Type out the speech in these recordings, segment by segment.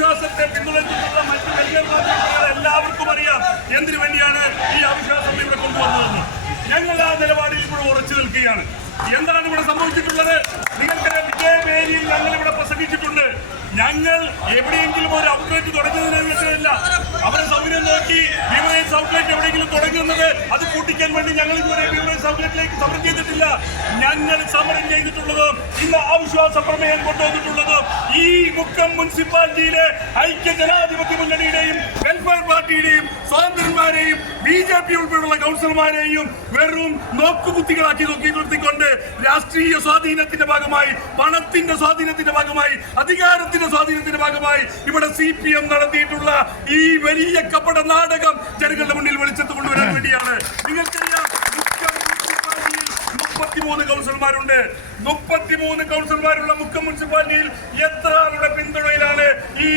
അവിശ്വാസത്തെ പിന്തുണച്ചിട്ടുള്ള മറ്റ് വലിയ പാർട്ടികൾ എല്ലാവർക്കും അറിയാം. എന്തിനു വേണ്ടിയാണ് ഈ അവിശ്വാസം ഇവിടെ കൊണ്ടുവന്നതെന്ന്. ഞങ്ങൾ ആ നിലപാടിൽ ഇവിടെ ഉറച്ചു നിൽക്കുകയാണ്. എന്താണ് ഇവിടെ സംഭവിച്ചിട്ടുള്ളത്? നിങ്ങൾക്ക് വിജയമേരിയിൽ ഞങ്ങൾ ഇവിടെ പ്രസംഗിച്ചിട്ടുണ്ട്. ഞങ്ങൾ എവിടെയെങ്കിലും ഒരു ഔട്ട്ലെറ്റ് തുടങ്ങുന്നതിനല്ല അവരെ സൗകര്യം നോക്കി ഔട്ട്ലെറ്റ് എവിടെയെങ്കിലും തുടങ്ങുന്നത് അത് കൂട്ടിക്കാൻ വേണ്ടി ഞങ്ങൾ ഇതുവരെ ബിവറേജ് ഔട്ട്ലെറ്റിലേക്ക് സമരം ചെയ്തിട്ടില്ല. ഞങ്ങൾ സമരം ചെയ്തിട്ടുള്ളത് ഇന്ന് അവിശ്വാസ പ്രമേയം കൊണ്ടുവന്നിട്ടുള്ളത് ഈ മുക്കം മുനിസിപ്പാലിറ്റിയിലെ ഐക്യ ജനാധിപത്യ മുന്നണിയുടെയും വെൽഫെയർ പാർട്ടിയുടെയും സ്വാതന്ത്ര്യന്മാരെയും ബി ജെ പി ഉൾപ്പെടെയുള്ള കൗൺസിലർമാരെയും വെറും നോക്കുകുത്തികളാക്കി നോക്കി നിർത്തിക്കൊണ്ട് രാഷ്ട്രീയ സ്വാധീനത്തിന്റെ ഭാഗമായി പണത്തിന്റെ സ്വാധീനത്തിന്റെ ഭാഗമായി അധികാരത്തിന്റെ സ്വാധീനത്തിന്റെ ഭാഗമായി ഇവിടെ സി പി എം നടത്തിയിട്ടുള്ള ഈ വലിയ കപട നാടകം ജനങ്ങളുടെ മുന്നിൽ വെളിച്ചത്ത് കൊണ്ടുവരാൻ വേണ്ടിയാണ്. നിങ്ങൾക്കറിയാം മുനിസിപ്പാലിറ്റിയിൽ മുപ്പത്തിമൂന്ന് കൗൺസിലർമാരുണ്ട്. മുപ്പത്തിമൂന്ന് കൗൺസിലർമാരുള്ള മുഖ്യ മുനിസിപ്പാലിറ്റിയിൽ എത്ര ആളുടെ പിന്തുണയിലാണ് ഈ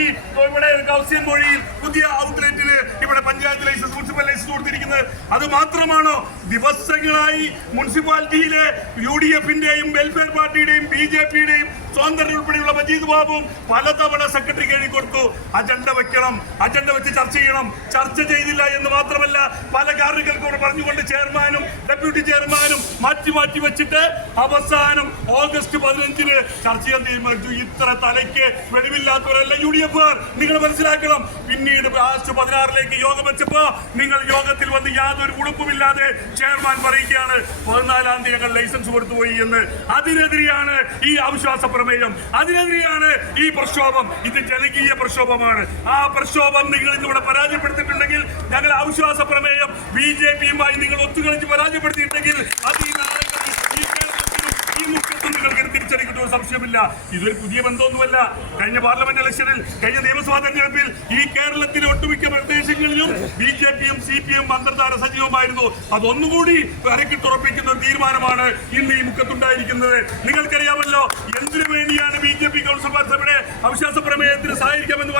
ഇവിടെ കൗസ്യം മൊഴിയിൽ പുതിയ ഔട്ട്ലെറ്റിൽ ഇവിടെ പഞ്ചായത്ത് ലൈസൻസ് മുനിസിപ്പൽ ലൈസൻസ് കൊടുത്തിരിക്കുന്നത്. അത് മാത്രമാണോ? ദിവസങ്ങളായി മുനിസിപ്പാലിറ്റിയിലെ യു ഡി എഫിന്റെയും വെൽഫെയർ പാർട്ടിയുടെയും ബി ജെ പിയുടെയും സ്വാതന്ത്ര്യം ഉൾപ്പെടെയുള്ള മജീദ് ബാബുവും പലതവണ സെക്രട്ടറി എഴുതി കൊടുത്തു. അജണ്ട വെക്കണം അജണ്ട വെച്ച് ചർച്ച ചെയ്യണം. ചർച്ച ചെയ്തില്ല എന്ന് മാത്രമല്ല പല കാര്യങ്ങൾക്കും പറഞ്ഞുകൊണ്ട് ചെയർമാനും ഡെപ്യൂട്ടി ചെയർമാനും മാറ്റി മാറ്റി വെച്ചിട്ട് അവസാനം ഓഗസ്റ്റ് പതിനഞ്ചിന് ചർച്ച ചെയ്യാൻ തീരുമാനിച്ചു. ഇത്ര തലയ്ക്ക് വെളിവില്ലാത്തവരല്ല യു ഡി എഫ് നിങ്ങൾ മനസ്സിലാക്കണം പിന്നീട് ആഗസ്റ്റ് പതിനാറിലേക്ക് യോഗം വെച്ചപ്പോ നിങ്ങൾ യോഗത്തിൽ വന്ന് യാതൊരു ഉളുപ്പുമില്ലാതെ ചെയർമാൻ പറയുകയാണ് പതിനാലാം തീയതി ഞങ്ങൾ ലൈസൻസ് കൊടുത്തുപോയി എന്ന്. അതിനെതിരെയാണ് ഈ അവിശ്വാസ പ്രമേയം അതിനെതിരെയാണ് ഈ പ്രക്ഷോഭം. ഇത് ജനകീയ പ്രക്ഷോഭമാണ്. ആ പ്രക്ഷോഭം നിങ്ങൾ ഇന്നിവിടെ പരാജയപ്പെടുത്തിയിട്ടുണ്ടെങ്കിൽ ഞങ്ങൾ അവിശ്വാസ പ്രമേയം ബി ജെ പിയുമായി നിങ്ങൾ ഒത്തുകളിച്ച് പരാജയപ്പെടുത്തിയിട്ടുണ്ടെങ്കിൽ അത് ഈ നാളുകളിൽ ഈ കേരളത്തിലും ഈ മുഖത്തും നിങ്ങൾക്ക് തിരിച്ചടിക്കുന്ന ഒരു സംശയമില്ല ഇതൊരു പുതിയ ബന്ധമൊന്നുമല്ല. കഴിഞ്ഞ പാർലമെന്റ് ഇലക്ഷനിൽ കഴിഞ്ഞ നിയമസഭാ തെരഞ്ഞെടുപ്പിൽ ഈ കേരളത്തിലെ ഒട്ടുമിക്ക പ്രദേശങ്ങളിലും ബി ജെ പിയും സി പി എം അന്തർധാര സജീവമായിരുന്നു. അതൊന്നുകൂടി ഇറക്കിത്തുറപ്പിക്കുന്ന ഒരു തീരുമാനമാണ് ഇന്ന് ഈ മുഖത്തുണ്ടായിരിക്കുന്നത്. നിങ്ങൾക്കറിയാമല്ലോ എന്തിനു വേണ്ടിയാണ് ബി ജെ പി കൗൺസിലർമാർ സഭയുടെ അവിശ്വാസ പ്രമേയത്തിന് സഹായിക്കാമെന്ന്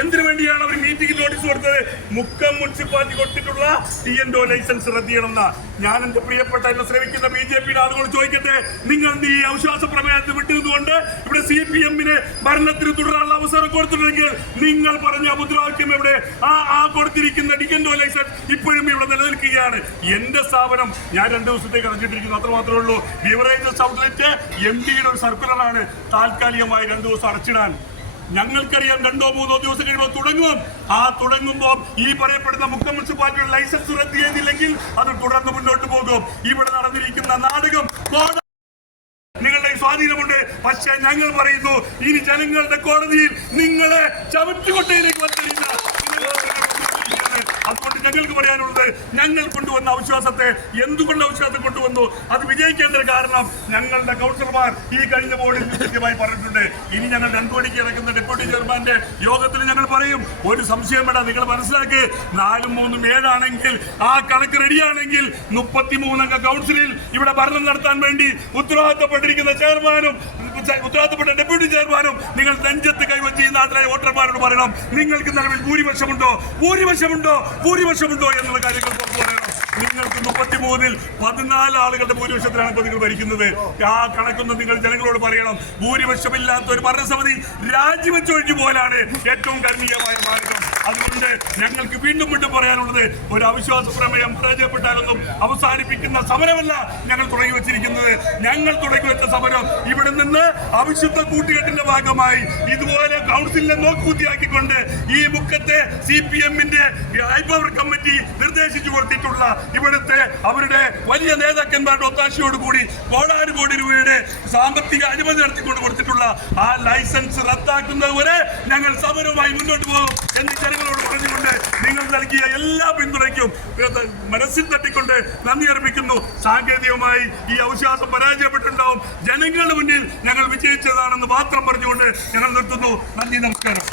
എന്തിനു വേണ്ടിയാണ് അവർ മീറ്റിംഗ് നോട്ടീസ് കൊടുത്തത്? മുക്കം മുനിസിപ്പാലിറ്റി കൊടുത്തിട്ടുള്ള ടി എൻ ഡോ ലൈസൻസ് റദ്ദ് ഞാൻ എന്റെ പ്രിയപ്പെട്ട എന്നെ ശ്രമിക്കുന്ന ബി ജെ പിയുടെ ആളുകൾ ചോദിക്കട്ടെ? നിങ്ങൾ ഈ അവിശ്വാസ പ്രമേയത്തിൽ വിട്ടിരുന്നുകൊണ്ട് ഇവിടെ സി പി എമ്മിന് ഭരണത്തിന് തുടരാനുള്ള അവസരം കൊടുത്തിട്ടുണ്ടെങ്കിൽ നിങ്ങൾ പറഞ്ഞ മുദ്രാവാക്യം ഇവിടെ ആ ആ കൊടുത്തിരിക്കുന്ന ടി എൻ ഡോ ലൈസൻസ് ഇപ്പോഴും ഇവിടെ നിലനിൽക്കുകയാണ്. എന്റെ സ്ഥാപനം ഞാൻ രണ്ട് ദിവസത്തേക്ക് അടച്ചിട്ടിരിക്കുന്നു അത്ര മാത്രമേ ഉള്ളൂ ബിവറേജസ് ഔട്ട്ലെറ്റ് എം ഡിയുടെ ഒരു സർക്കുലറാണ് താൽക്കാലികമായി രണ്ട് ദിവസം അടച്ചിടാൻ. ഞങ്ങൾക്കറിയാം രണ്ടോ മൂന്നോ ദിവസം കഴിയുമ്പോൾ തുടങ്ങും. ആ തുടങ്ങുമ്പോൾ ഈ പറയപ്പെടുന്ന മുക്കം മുനിസിപ്പാലിറ്റിയുടെ ലൈസൻസ് റദ്ദ് ചെയ്തില്ലെങ്കിൽ അത് തുടർന്ന് മുന്നോട്ട് പോകും. ഇവിടെ നടന്നിരിക്കുന്ന നാടകം നിങ്ങളുടെ സ്വാധീനമുണ്ട്. പക്ഷേ ഞങ്ങൾ പറയുന്നു ഇനി ജനങ്ങളുടെ കോടതിയിൽ നിങ്ങളെ ചവിട്ടുകൊട്ടയിലേക്ക് വന്നിരിക്കുന്ന അതുകൊണ്ട് ഞങ്ങൾക്ക് പറയാനുള്ളത് ഞങ്ങൾ കൊണ്ടുവന്ന അവിശ്വാസത്തെ എന്തുകൊണ്ട് അവിശ്വാസം കൊണ്ടുവന്നു? അത് വിജയിക്കേണ്ട കാരണം ഞങ്ങളുടെ കൗൺസിലർമാർ ഈ കഴിഞ്ഞ ബോർഡിൽ കൃത്യമായി പറഞ്ഞിട്ടുണ്ട്. ഇനി ഞങ്ങൾ രണ്ടു മണിക്ക് ഇറക്കുന്ന ഡെപ്യൂട്ടി ചെയർമാന്റെ യോഗത്തിൽ ഞങ്ങൾ പറയും ഒരു സംശയം വേണ്ട നിങ്ങൾ മനസ്സിലാക്കി. നാലും മൂന്നും ഏഴാണെങ്കിൽ ആ കണക്ക് റെഡിയാണെങ്കിൽ മുപ്പത്തിമൂന്നംഗ കൗൺസിലിൽ ഇവിടെ ഭരണം നടത്താൻ വേണ്ടി ഉത്തരവാദിത്തപ്പെട്ടിരിക്കുന്ന ചെയർമാനും ഉത്തരവാദിത്തപ്പെട്ട ഡെപ്യൂട്ടി ചെയർമാനും നിങ്ങൾ നെഞ്ചത്ത് കൈവച്ച് ഈ നാട്ടിലെ വോട്ടർമാരോട് പറയണം. നിങ്ങൾക്ക് നിലവിൽ ഭൂരിപക്ഷമുണ്ടോ? ഭൂരിപക്ഷമുണ്ടോ? ഭൂരിപക്ഷമുണ്ടോ എന്നുള്ള കാര്യങ്ങൾ നിങ്ങൾക്ക് മുപ്പത്തിമൂന്നിൽ പതിനാല് ആളുകളുടെ ഭൂരിപക്ഷത്തിലാണ് ഇപ്പോൾ നിങ്ങൾ ഭരിക്കുന്നത്. ആ കണക്കൊന്നും നിങ്ങൾ ജനങ്ങളോട് പറയണം. ഭൂരിപക്ഷമില്ലാത്ത ഒരു ഭരണസമിതി രാജിവെച്ചൊഴിഞ്ഞു പോലാണ് ഏറ്റവും കരുണീയമായ അതുകൊണ്ട് ഞങ്ങൾക്ക് വീണ്ടും വീണ്ടും പറയാനുള്ളത് ഒരു അവിശ്വാസ പ്രമേയം പരാജയപ്പെട്ടാലൊന്നും അവസാനിപ്പിക്കുന്ന സമരമല്ല ഞങ്ങൾ തുടങ്ങി വെച്ചിരിക്കുന്നത്. ഞങ്ങൾ തുടങ്ങി വെച്ച സമരം ഇവിടെ നിന്ന് അവിശുദ്ധ കൂട്ടുകെട്ടിന്റെ ഭാഗമായി ഇതുപോലെ കൗൺസിലിനെ നോക്കുകുത്തിയാക്കിക്കൊണ്ട് ഈ മുക്കത്തെ സി പി എമ്മിന്റെ ഹൈപ്പവർ കമ്മിറ്റി നിർദ്ദേശിച്ചു കൊടുത്തിട്ടുള്ള ഇവിടുത്തെ അവരുടെ വലിയ നേതാക്കന്മാരുടെ ഒത്താശയോട് കൂടി കോടാനു കോടി രൂപയുടെ സാമ്പത്തിക അനുമതി നടത്തിക്കൊണ്ട് കൊടുത്തിട്ടുള്ള ആ ലൈസൻസ് റദ്ദാക്കുന്നത് വരെ ഞങ്ങൾ സമരവുമായി മുന്നോട്ട് പോകും എന്ന് ജനങ്ങളോട് പറഞ്ഞുകൊണ്ട് നിങ്ങൾ നൽകിയ എല്ലാ പിന്തുണയ്ക്കും മനസ്സിൽ തട്ടിക്കൊണ്ട് നന്ദി അർപ്പിക്കുന്നു. സാങ്കേതികമായി ഈ അവിശ്വാസം പരാജയപ്പെട്ടിട്ടുണ്ടാവും. ജനങ്ങളുടെ മുന്നിൽ ഞങ്ങൾ വിജയിച്ചതാണെന്ന് മാത്രം പറഞ്ഞുകൊണ്ട് ഞങ്ങൾ നിർത്തുന്നു. നന്ദി നമസ്കാരം.